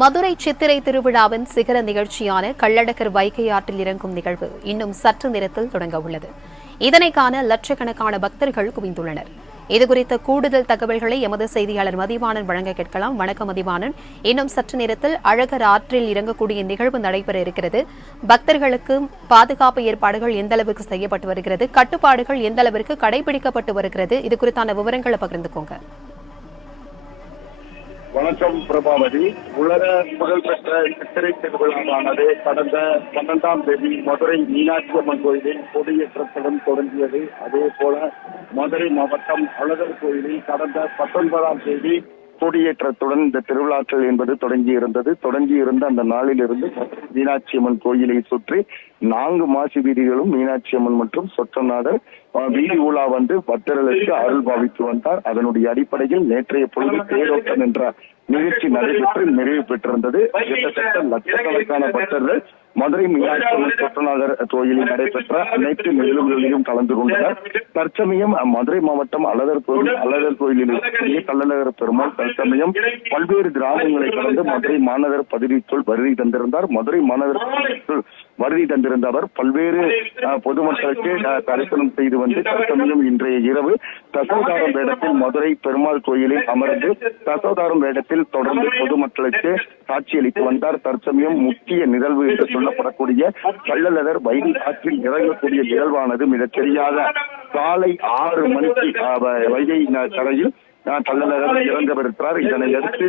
மதுரை சித்திரை திருவிழாவின் சிகர நிகழ்ச்சியான கள்ளழகர் வைகை ஆற்றில் இறங்கும் நிகழ்வு இன்னும் சற்று நேரத்தில் தொடங்க உள்ளது. இதனை காண லட்சக்கணக்கான பக்தர்கள் குவிந்துள்ளனர். இதுகுறித்த கூடுதல் தகவல்களை எமது செய்தியாளர் மதிவாணன் வழங்க கேட்கலாம். வணக்கம் மதிவாணன். இன்னும் சற்று நேரத்தில் அழகர் ஆற்றில் இறங்கக்கூடிய நிகழ்வு நடைபெற இருக்கிறது. பக்தர்களுக்கு பாதுகாப்பு ஏற்பாடுகள் எந்த அளவுக்கு செய்யப்பட்டு வருகிறது, கட்டுப்பாடுகள் எந்த அளவிற்கு கடைபிடிக்கப்பட்டு வருகிறது, இது குறித்தான விவரங்களை பகிர்ந்துக்கோங்க. வணக்கம் பிரபாவதி. உலக புகழ்பெற்ற சித்திரை திருவிழாவானது கடந்த 12ஆம் தேதி மதுரை மீனாட்சி அம்மன் கோயிலில் கொடியேற்றத்துடன் தொடங்கியது. அதே போல மதுரை மாவட்டம் அழகர் கோயிலில் கடந்த 19ஆம் தேதி கொடியேற்றத்துடன் இந்த திருவிழாக்கள் என்பது தொடங்கியிருந்த அந்த நாளிலிருந்து மீனாட்சி அம்மன் கோயிலை சுற்றி 4 மாசி வீதிகளும் மீனாட்சி அம்மன் மற்றும் சொற்றநாதர் வீதி ஊழா வந்து பக்தர்களுக்கு அருள் பாவித்து வந்தார். அதனுடைய அடிப்படையில் நேற்றைய பொழுது தேரோட்டம் என்ற நிகழ்ச்சி நடைபெற்று நிறைவு பெற்றிருந்தது. கிட்டத்தட்ட லட்சக்கணக்கான பக்தர்கள் மதுரை மீனாட்சி அம்மன் சொற்றநாதர் கோயிலில் நடைபெற்ற அனைத்து நிகழ்வுகளிலும் கலந்து கொண்டனர். தற்சமயம் மதுரை மாவட்டம் அழகர் கோயிலில் இருக்கக்கூடிய கள்ளழகர் பெருமாள் தற்சமயம் பல்வேறு கிராமங்களை கடந்து மதுரை மாநகர் பகுதிக்குள் வருகை தந்திருந்தார். மதுரை மாநகர் வருகை தந்திருந்த அவர் பல்வேறு பொதுமக்களுக்கு தரிசனம் செய்து வந்து தற்சமயம் இன்றைய இரவு தசோதாரம் வேடத்தில் மதுரை பெருமாள் கோயிலில் அமர்ந்து தசோதாரம் வேடத்தில் தொடர்ந்து பொதுமக்களுக்கு காட்சியளித்து வந்தார். தற்சமயம் முக்கிய நிகழ்வு என்று சொல்லப்படக்கூடிய கள்ளழகர் வைகை ஆற்றில் இறங்கக்கூடிய நிகழ்வானது மிகச்சரியாக காலை 6 மணிக்கு வைகை கரையில் கள்ளழகர் இறங்கவிருக்கிறார். இதனை அடுத்து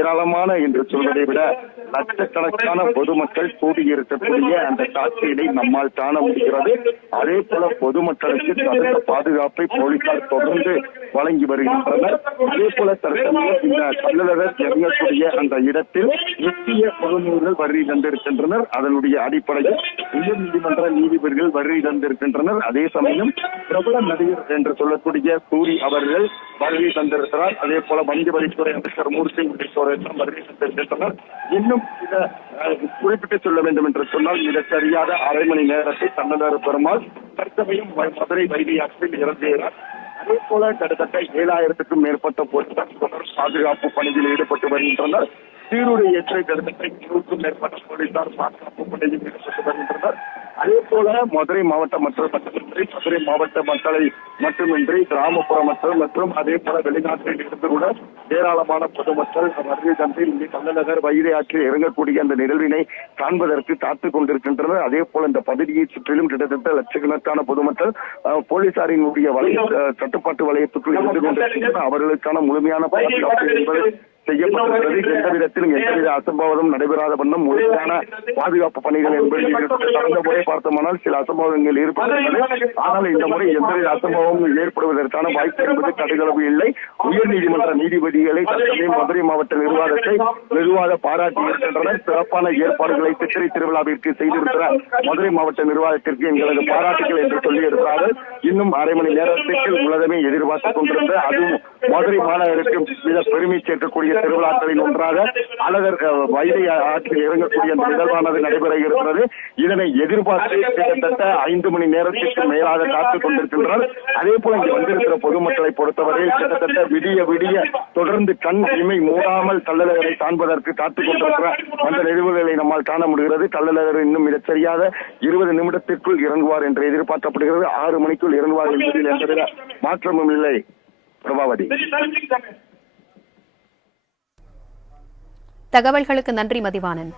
ஏராளமான என்று சொல்வதை விட லட்சக்கணக்கான பொதுமக்கள் கூடியிருக்கக்கூடிய அந்த காட்சியினை நம்மால் காண முடிகிறது. அதே போல பொதுமக்களுக்கு தகுந்த பாதுகாப்பை போலீசார் தொடர்ந்து வழங்கி வருகின்றனர். அதே போல தற்சமயம் இந்த கள்ளழகர் இறங்கக்கூடிய அந்த இடத்தில் முக்கிய பொதுமக்கள் வருகை தந்திருக்கின்றனர். அதனுடைய அடிப்படையில் உயர்நீதிமன்ற நீதிபதிகள் வருகை தந்திருக்கின்றனர். அதே சமயம் பிரபல நடிகர் என்று சொல்லக்கூடிய சூரி அவர்கள் வருகை தந்திருக்கிறார். அதே போல வணிக வரித்துறை அமைச்சர் மூர்த்தி உள்ளிட்டோர் எல்லாம் வருகை தந்திருக்கின்றனர். இன்னும் குறிப்பிட்டு சொல்ல வேண்டும் என்று சொன்னால் மிகச் சரியாக 1/2 மணி நேரத்தில் கள்ளழகர் பெருமாள் தற்சமயம் மதுரை வைகை ஆற்றில் இறங்குகிறார். அதே போல கிட்டத்தட்ட 7000க்கும் மேற்பட்ட போலீசார் தொடர் பாதுகாப்பு பணியில் ஈடுபட்டு வருகின்றனர். சீருடை ஏற்ற கிட்டத்தட்ட 100க்கும் மேற்பட்ட போலீசார் பாதுகாப்பு பணியில் ஈடுபட்டு வருகின்றனர். அதே போல மதுரை மாவட்டம் மதுரை மாவட்ட மக்களை மட்டுமின்றி கிராமப்புற மக்கள் மற்றும் அதே போல வெளிநாட்டில் இருந்து கூட ஏராளமான பொதுமக்கள் வருகை தந்து இங்கே கள்ளழகர் வைகை ஆற்றில் இறங்கக்கூடிய அந்த நிகழ்வினை காண்பதற்கு காத்துக் கொண்டிருக்கின்றனர். அதே போல இந்த பகுதியை சுற்றிலும் கிட்டத்தட்ட லட்சக்கணக்கான பொதுமக்கள் போலீசாரினுடைய கட்டுப்பாட்டு வளையத்துக்குள் இருந்து கொண்டிருக்கின்றனர். அவர்களுக்கான முழுமையான பாதுகாப்பு என்பது செய்யப்பட்டிருக்கிறது. எந்த விதத்திலும் எந்தவித அசம்பாவிதம் நடைபெறாத வண்ணம் முழுமையான பாதுகாப்பு பணிகள் என்பது கடந்த முறை பார்த்தோமானால் சில அசம்பாவங்கள் ஏற்படுகிறது. ஆனால் இந்த முறை எந்தவித அசம்பாவமும் ஏற்படுவதற்கான வாய்ப்பு என்பது கடுகளவு இல்லை. உயர்நீதிமன்ற நீதிபதிகளை தற்சமயம் மதுரை மாவட்ட நிர்வாகத்தை வெகுவாக பாராட்டி இருக்கின்றனர். சிறப்பான ஏற்பாடுகளை சித்திரை திருவிழாவிற்கு செய்திருக்கிற மதுரை மாவட்ட நிர்வாகத்திற்கு எங்களது பாராட்டுகள் என்று சொல்லியிருக்கிறார்கள். இன்னும் 1/2 மணி நேரத்திற்கு உலகமே எதிர்பார்த்துக் கொண்டிருந்த அதுவும் மதுரை மாநகருக்கு மிக பெருமை சேர்க்கக்கூடிய திருவிழாக்களில் ஒன்றாக அழகர் வைகை ஆற்றில் இறங்கக்கூடிய அந்த நிகழ்வானது நடைபெற இருக்கிறது. இதனை எதிர்பார்த்து கிட்டத்தட்ட 5 மணி நேரத்திற்கு மேலாக காத்துக் கொண்டிருக்கின்றனர். அதே போல இங்கு வந்திருக்கிற பொதுமக்களை பொறுத்தவரை கிட்டத்தட்ட விடிய தொடர்ந்து கண் இமை மூடாமல் கள்ளழகரை காண்பதற்கு காத்துக் கொண்டிருக்கிற அந்த நிகழ்வுகளை நம்மால் காண முடிகிறது. கள்ளழகர் இன்னும் மிகச்சரியாக 20 நிமிடத்திற்குள் இறங்குவார் என்று எதிர்பார்க்கப்படுகிறது. 6 மணிக்குள் இறங்குவார் என்பதில் எந்தவித மாற்றமும் இல்லை. பிரபாவதி, தகவல்களுக்கு நன்றி மதிவாணன்.